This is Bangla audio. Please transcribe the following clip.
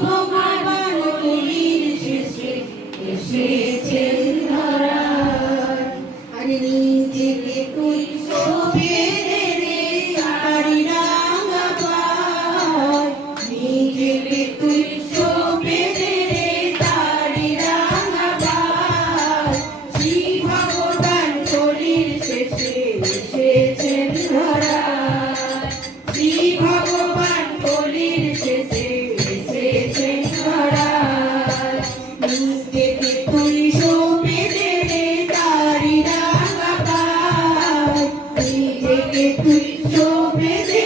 ভগবান Baby.